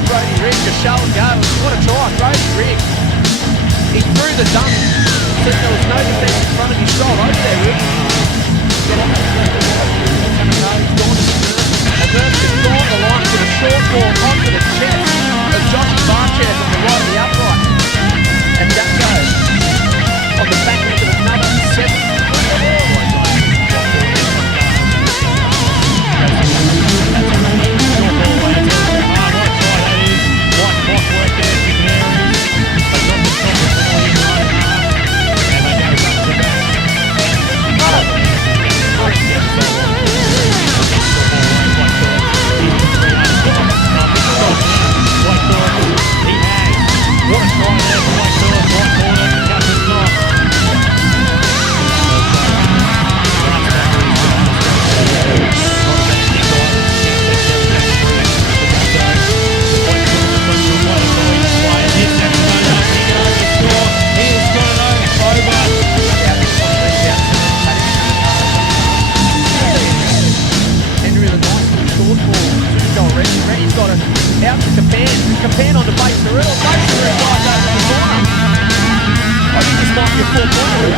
There's Brody Riggs to show and go. What a try, Brody Riggs. He threw the dump. Said there was no defence in front of his stroll over there, Riggs. Get on the left of the wall. He's going to go. He's gone to the turn. And Merck's just gone the line with a short ball onto the chest of Josh Barchez on the right of the upright. And that goes on the back end of another 7. Out to Capan on the base. The riddle base the red light over the corner. I think this might be a 4-pointer.